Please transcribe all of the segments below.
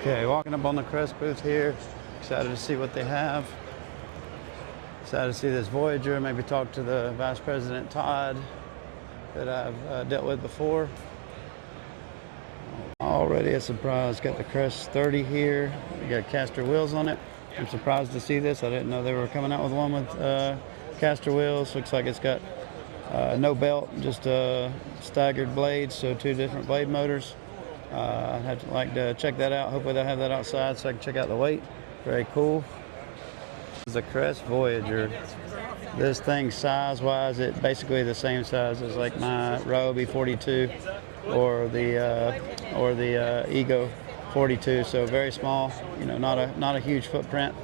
Okay, walking up on the Kress booth here. Excited to see what they have. Excited to see this Voyager. Maybe talk to the Vice President Todd that I've dealt with before. Already a surprise. Got the Kress 30 here. We got caster wheels on it. I'm surprised to see this. I didn't know they were coming out with one with caster wheels. Looks like it's got no belt, just staggered blades, so two different blade motors. I'd like to check that out. Hopefully they'll have that outside so I can check out the weight. Very cool. This is the Kress Voyager. This thing size-wise, it's basically the same size as like my Ryobi 42 or the Ego 42. So very small. You know, not a huge footprint.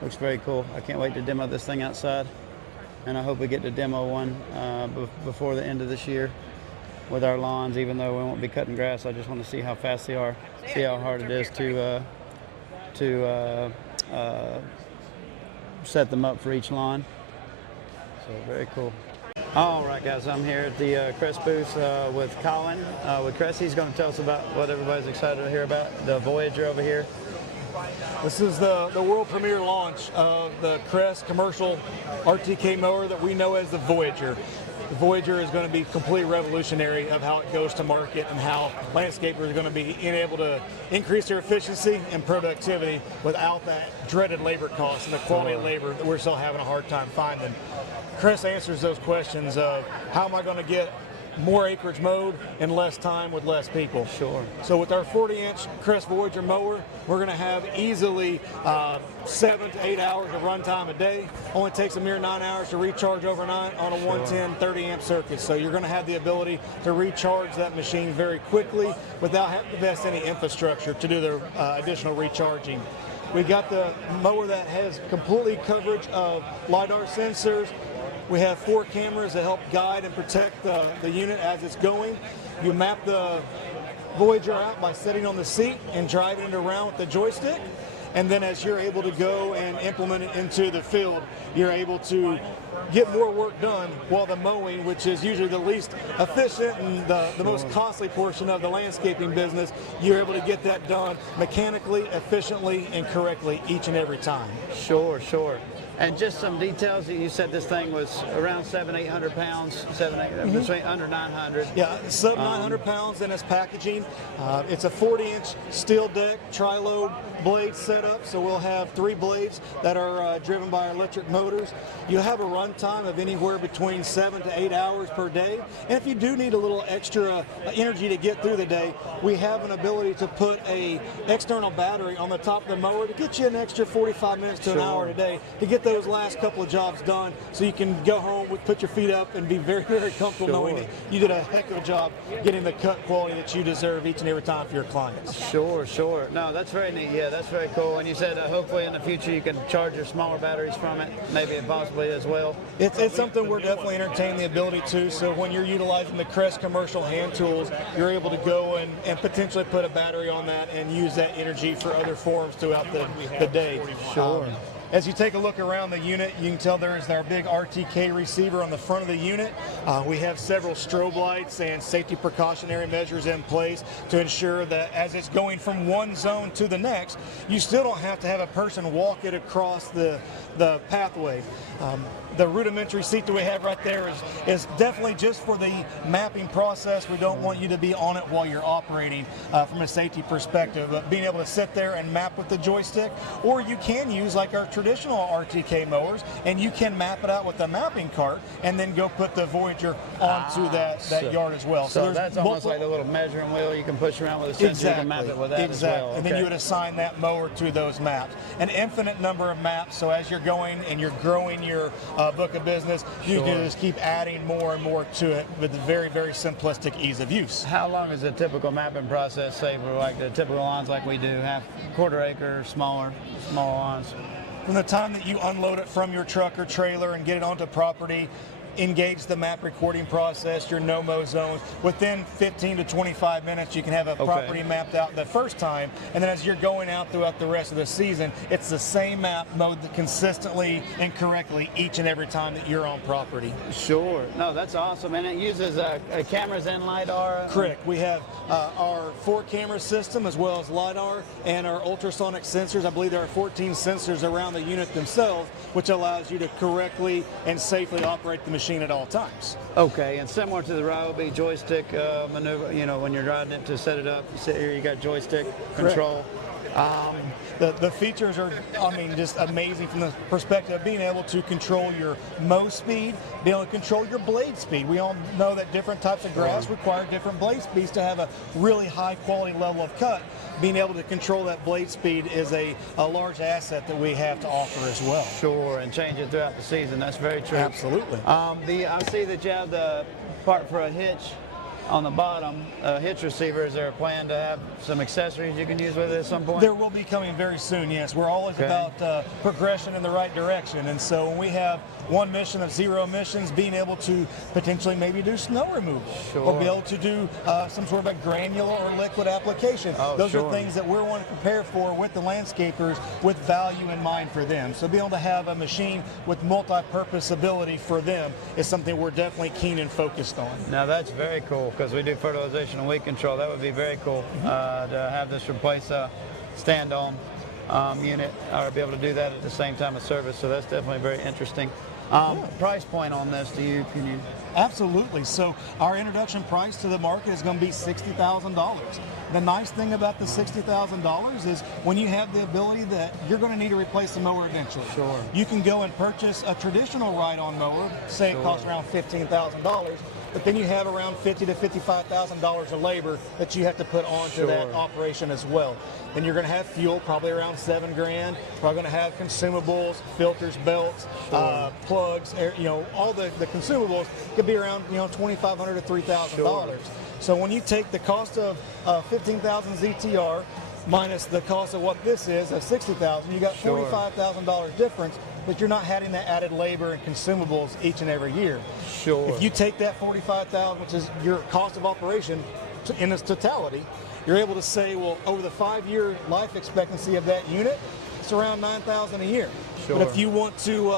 Looks very cool. I can't wait to demo this thing outside, and I hope we get to demo one before the end of this year with our lawns. Even though we won't be cutting grass, I just want to see how fast they are, see how hard it is to set them up for each lawn. So very cool. All right, guys, I'm here at the Kress booth with Colin with Kress. He's going to tell us about what everybody's excited to hear about, the Voyager over here. This is the world premiere launch of the Kress commercial RTK mower that we know as the Voyager. The Voyager is going to be completely revolutionary of how it goes to market and how landscapers are going to be able to increase their efficiency and productivity without that dreaded labor cost and the quality of labor that we're still having a hard time finding. Kress answers those questions of how am I going to get more acreage mowed in less time with less people. Sure. So with our 40-inch Kress Voyager mower, we're going to have easily 7 to 8 hours of runtime a day. Only takes a mere 9 hours to recharge overnight on a 110 30-amp circuit. So you're going to have the ability to recharge that machine very quickly without having to invest any infrastructure to do the additional recharging. We got the mower that has completely coverage of LiDAR sensors. We have 4 cameras that help guide and protect the unit as it's going. You map the Voyager out by sitting on the seat and driving it around with the joystick. And then as you're able to go and implement it into the field, you're able to get more work done while the mowing, which is usually the least efficient and the most costly portion of the landscaping business, you're able to get that done mechanically, efficiently, and correctly each and every time. Sure, sure. And just some details. You said this thing was around 700-800 pounds, between under 900. Yeah, sub 900 pounds in its packaging. It's a 40-inch steel deck tri-load blade setup, so we'll have 3 blades that are driven by electric motors. You have a run time of anywhere between 7 to 8 hours per day. And if you do need a little extra energy to get through the day, we have an ability to put a external battery on the top of the mower to get you an extra 45 minutes to an hour a day to get those last couple of jobs done, so you can go home, put your feet up, and be very, very comfortable knowing that you did a heck of a job getting the cut quality that you deserve each and every time for your clients. Sure, sure. No, that's very neat. Yeah, that's very cool. And you said hopefully in the future you can charge your smaller batteries from it, maybe possibly as well. It's something we're definitely entertaining the ability to. So when you're utilizing the Kress commercial hand tools, you're able to go and potentially put a battery on that and use that energy for other forms throughout the day. Sure. As you take a look around the unit, you can tell there is our big RTK receiver on the front of the unit. We have several strobe lights and safety precautionary measures in place to ensure that as it's going from one zone to the next, you still don't have to have a person walk it across the pathway. The rudimentary seat that we have right there is definitely just for the mapping process. We don't want you to be on it while you're operating from a safety perspective, but being able to sit there and map with the joystick, or you can use like our traditional RTK mowers and you can map it out with the mapping cart and then go put the Voyager onto that yard as well. So that's almost like a little measuring wheel you can push around with a sensor. You can map it with that as well. And then you would assign that mower to those maps. An infinite number of maps, so as you're going and you're growing your book of business, you can just keep adding more and more to it with the very, very simplistic ease of use. How long is a typical mapping process, say for like the typical lawns like we do, quarter acre, small lawns? From the time that you unload it from your truck or trailer and get it onto property, engage the map recording process, your no-mow zones. Within 15 to 25 minutes, you can have a property mapped out the first time, and then as you're going out throughout the rest of the season, it's the same map mowed consistently and correctly each and every time that you're on property. Sure. No, that's awesome. And it uses cameras and LiDAR? Correct. We have our 4-camera system as well as LiDAR and our ultrasonic sensors. I believe there are 14 sensors around the unit themselves, which allows you to correctly and safely operate the machine at all times. Okay, and similar to the Ryobi joystick maneuver, you know, when you're riding it to set it up, you sit here, you got joystick control. The features are, I mean, just amazing from the perspective of being able to control your mow speed, being able to control your blade speed. We all know that different types of grass require different blade speeds to have a really high quality level of cut. Being able to control that blade speed is a large asset that we have to offer as well. Sure, and change it throughout the season. That's very true. Absolutely. I see that you have the part for a hitch on the bottom, hitch receiver. Is there a plan to have some accessories you can use with it at some point? There will be coming very soon, yes. We're always about progression in the right direction. And so when we have one mission of 0 emissions, being able to potentially maybe do snow removal or be able to do some sort of a granular or liquid application. Those are things that we're wanting to prepare for with the landscapers with value in mind for them. So being able to have a machine with multi-purpose ability for them is something we're definitely keen and focused on. Now that's very cool, because we do fertilization and weed control. That would be very cool to have this replace a stand-on unit, or be able to do that at the same time as service. So that's definitely very interesting. Price point on this, can you? Absolutely. So our introduction price to the market is going to be $60,000. The nice thing about the $60,000 is when you have the ability that you're going to need to replace the mower eventually. Sure. You can go and purchase a traditional ride-on mower, say it costs around $15,000, but then you have around $50,000 to $55,000 of labor that you have to put onto that operation as well. Then you're going to have fuel, probably around $7,000. Probably going to have consumables, filters, belts, plugs, all the consumables could be around $2,500 to $3,000. So when you take the cost of 15,000 ZTR minus the cost of what this is of 60,000, you got $45,000 difference, but you're not having that added labor and consumables each and every year. Sure. If you take that 45,000, which is your cost of operation in its totality, you're able to say, well, over the 5-year life expectancy of that unit, it's around $9,000 a year. Sure. But if you want to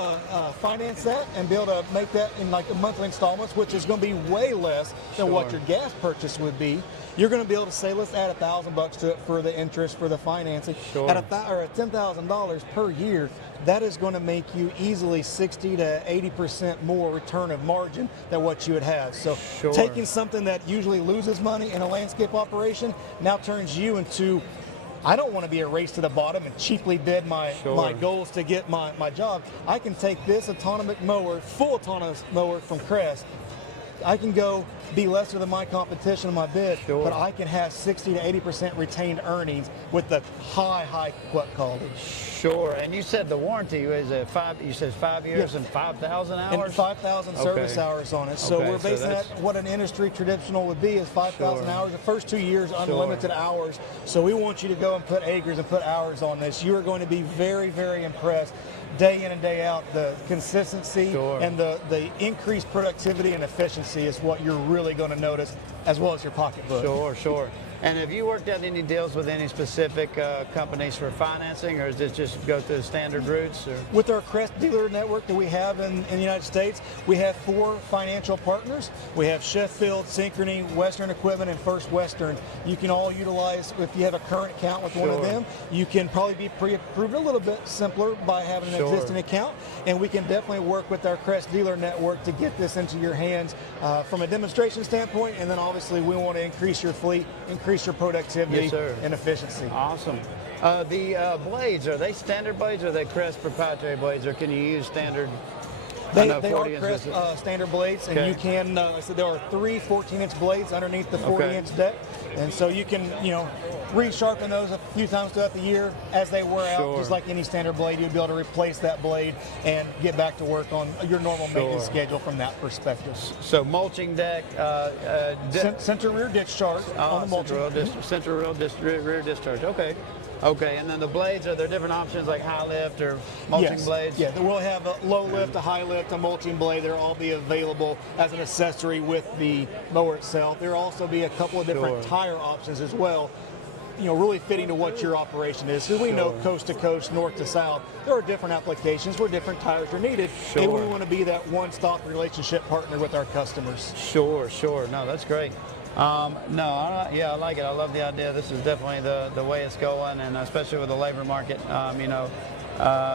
finance that and be able to make that in like the monthly installments, which is going to be way less than what your gas purchase would be, you're going to be able to say, let's add $1,000 to it for the interest, for the financing. At $10,000 per year, that is going to make you easily 60 to 80% more return of margin than what you would have. So taking something that usually loses money in a landscape operation now turns you into, I don't want to be a race to the bottom and cheaply bid my goals to get my job. I can take this autonomous mower, full autonomous mower from Kress. I can go be lesser than my competition in my bid, but I can have 60 to 80% retained earnings with the high quality. Sure. And you said the warranty is you said 5 years and 5,000 hours? And 5,000 service hours on it. So we're basing that, what an industry traditional would be is 5,000 hours. The first 2 years, unlimited hours. So we want you to go and put acres and put hours on this. You are going to be very, very impressed. Day in and day out, the consistency and the increased productivity and efficiency is what you're really going to notice, as well as your pocketbook. Sure. And have you worked out any deals with any specific companies for financing, or does it just go through the standard routes? Or? With our Kress dealer network that we have in the United States, we have 4 financial partners. We have Sheffield, Synchrony, Western Equipment, and First Western. You can all utilize, if you have a current account with one of them, you can probably be pre-approved a little bit simpler by having an existing account, and we can definitely work with our Kress dealer network to get this into your hands from a demonstration standpoint, and then obviously we want to increase your fleet, increase your productivity and efficiency. Awesome. The blades, are they standard blades, or are they Kress proprietary blades, or can you use standard? They are Kress standard blades, and you can, there are 3 14-inch blades underneath the 40-inch deck. And so you can, resharpen those a few times throughout the year as they wear out, just like any standard blade. You'll be able to replace that blade and get back to work on your normal maintenance schedule from that perspective. So mulching deck, center rear discharge on the mulching. Center rear discharge. Okay. Okay, and then the blades, are there different options like high lift or mulching blades? Yeah, we'll have a low lift, a high lift, a mulching blade. They'll all be available as an accessory with the mower itself. There'll also be a couple of different tire options as well, really fitting to what your operation is. Because we know coast to coast, north to south, there are different applications where different tires are needed. And we want to be that one-stop relationship partner with our customers. Sure. No, that's great. I like it. I love the idea. This is definitely the way it's going, and especially with the labor market,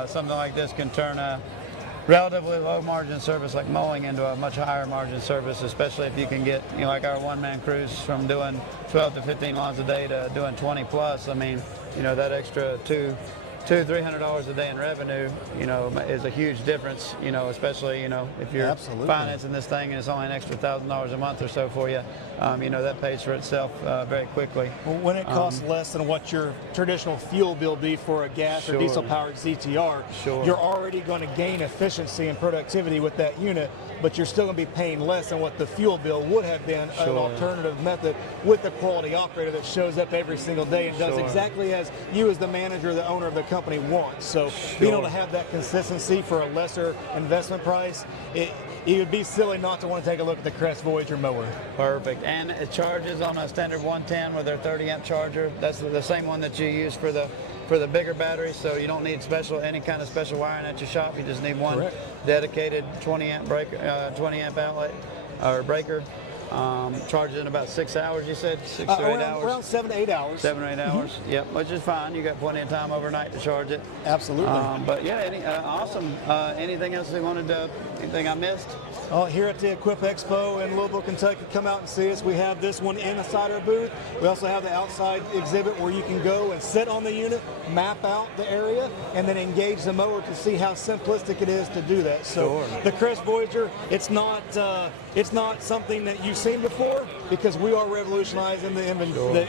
something like this can turn a relatively low margin service like mowing into a much higher margin service, especially if you can get, like our one-man crews from doing 12 to 15 lawns a day to doing 20 plus. I mean, that extra $200-300 a day in revenue, is a huge difference, especially, if you're financing this thing and it's only an extra $1,000 a month or so for you, that pays for itself very quickly. Well, when it costs less than what your traditional fuel bill be for a gas or diesel powered CTR, you're already going to gain efficiency and productivity with that unit, but you're still going to be paying less than what the fuel bill would have been an alternative method with the quality operator that shows up every single day and does exactly as you as the manager, the owner of the company wants. So being able to have that consistency for a lesser investment price, it would be silly not to want to take a look at the Kress Voyager mower. Perfect. And it charges on a standard 110 with their 30 amp charger. That's the same one that you use for the bigger batteries, so you don't need any kind of special wiring at your shop. You just need one dedicated 20 amp outlet or breaker. Charges in about 6 hours, you said? 6 or 8 hours? Around 7 to 8 hours. 7 or 8 hours, yep, which is fine. You got plenty of time overnight to charge it. Absolutely. But yeah, awesome. Anything else anything I missed? Here at the Equip Expo in Louisville, Kentucky, come out and see us. We have this one inside our booth. We also have the outside exhibit where you can go and sit on the unit, map out the area, and then engage the mower to see how simplistic it is to do that. So the Kress Voyager, it's not something that you've seen before, because we are revolutionizing the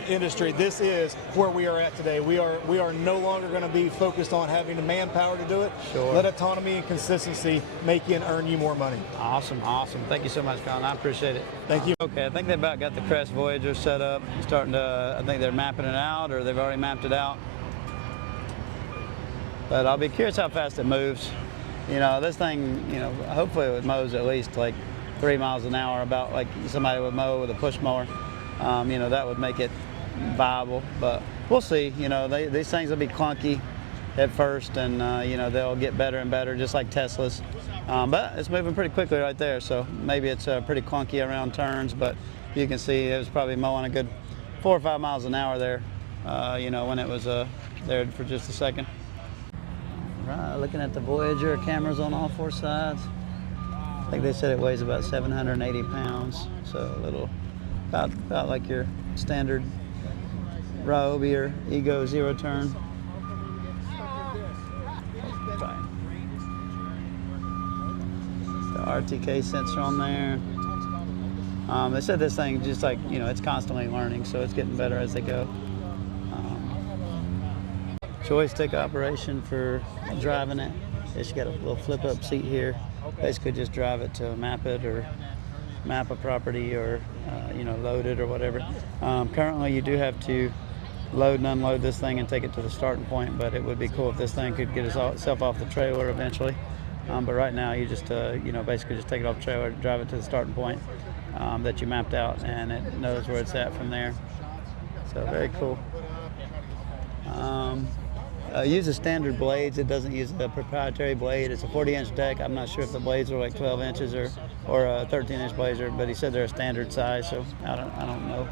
industry. This is where we are at today. We are no longer going to be focused on having the manpower to do it. Let autonomy and consistency make you and earn you more money. Awesome. Thank you so much, Colin. I appreciate it. Thank you. Okay, I think they about got the Kress Voyager set up. I think they're mapping it out, or they've already mapped it out. But I'll be curious how fast it moves. This thing, hopefully it mows at least like 3 miles an hour, about like somebody would mow with a push mower. That would make it viable, but we'll see. These things will be clunky at first, and they'll get better and better, just like Teslas. But it's moving pretty quickly right there, so maybe it's pretty clunky around turns, but you can see it was probably mowing a good 4 or 5 miles an hour there, when it was there for just a second. Right, looking at the Voyager, cameras on all 4 sides. Like they said, it weighs about 780 pounds, so a little, about like your standard Ryobi or Ego zero turn. The RTK sensor on there. They said this thing just like, it's constantly learning, so it's getting better as they go. Joystick operation for driving it. It's got a little flip up seat here. Basically just drive it to map it, or map a property, or load it or whatever. Currently you do have to load and unload this thing and take it to the starting point, but it would be cool if this thing could get itself off the trailer eventually. But right now you just basically just take it off the trailer, drive it to the starting point that you mapped out, and it knows where it's at from there. So very cool. Uses standard blades. It doesn't use a proprietary blade. It's a 40-inch deck. I'm not sure if the blades are like 12 inches or 13-inch blades, but he said they're a standard size, so I don't know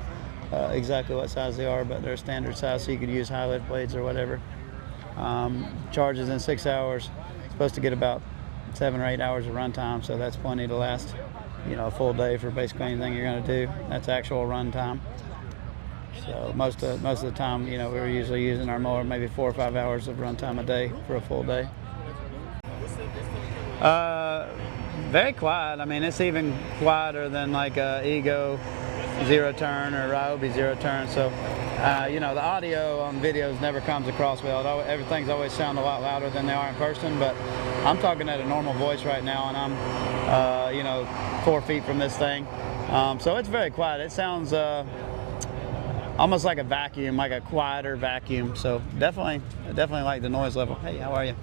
exactly what size they are, but they're a standard size, so you could use high lift blades or whatever. Charges in 6 hours. Supposed to get about 7 or 8 hours of run time, so that's plenty to last a full day for basically anything you're going to do. That's actual run time. So most of the time, we're usually using our mower maybe 4 or 5 hours of run time a day for a full day. Very quiet. I mean, it's even quieter than like Ego zero turn or Ryobi zero turn. So, you know, the audio on videos never comes across well. Everything's always sound a lot louder than they are in person, but I'm talking at a normal voice right now, and I'm, you know, 4 feet from this thing. So it's very quiet. It sounds almost like a vacuum, like a quieter vacuum. So definitely like the noise level. Hey, how are you?